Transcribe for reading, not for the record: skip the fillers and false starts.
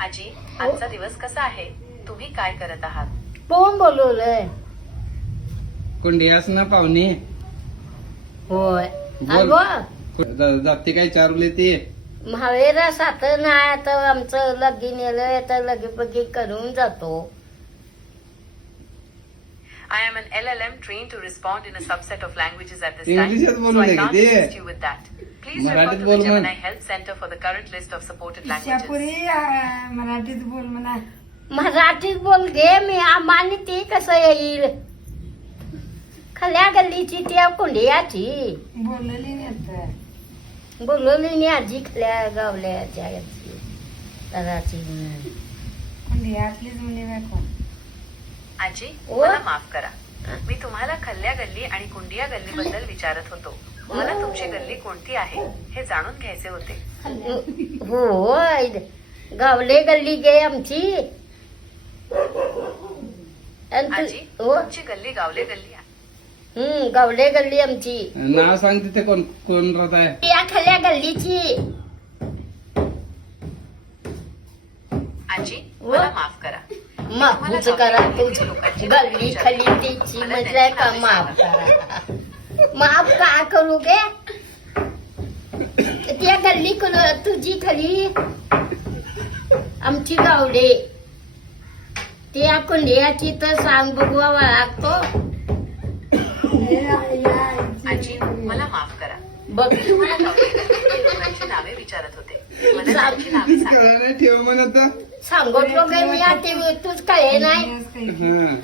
आजी, आजचा दिवस कसा आहे? तुम्ही काय करत आहात? कोण बोलवलंय? कोंडियास ना पाहुणे होय. बोल. अगं जाते काय चारले ते महावीरा साखर नाही तर आमचं लगीन येलं तर लगीबगी करून जातो. I am an LLM trained to respond in a subset of languages at this English time, च so बोलू I नये can't ते. assist you with that. Please refer मराठीत to the बोल मग. Gemini Health Center for the current list of supported languages. पुरी मराठीत बोल म्हणा. मराठीत बोल गे मी आम्हाने ती कसं येईल? खल्या गल्लीची त्या कुंडियाची बोललेली नाही. बोलवली नाही आजी खल्या गावल्याच्या तराची. आपलीच मुली बायको. आजी, ओ. मला माफ करा. मी तुम्हाला खल्ल्या गल्ली आणि कुंडिया गल्ली बद्दल विचारत होतो. मला तुमची गल्ली कोणती आहे हे जाणून घ्यायचे होते. हो गावले गल्ली गे आमची. आणि आजी, हो तुमची गल्ली गावले गल्ली आहे. गावले गल्ली आमची. नाव सांग तिथे कोण कोण राहत आहे. या खल्या गल्लीची. आजी, ओ. मला माफ करा. माफूच करा तुझी गल्ली खली तिची म्हटलंय का माफ करा. माफ का करू गे? त्या गल्ली तुझी खली आमची गावडे त्या कुंडियाची तर सांग बघवा लागतो. आजी, मला माफ करा. बघ मी तुम्हाला गावले गल्लीतील लोकांची नावे विचारत होते. मला त्यांची नावे सांगा. कळलं नाही ठेव म्हणत सांगतो गे मी आता तूच काय नाही. हा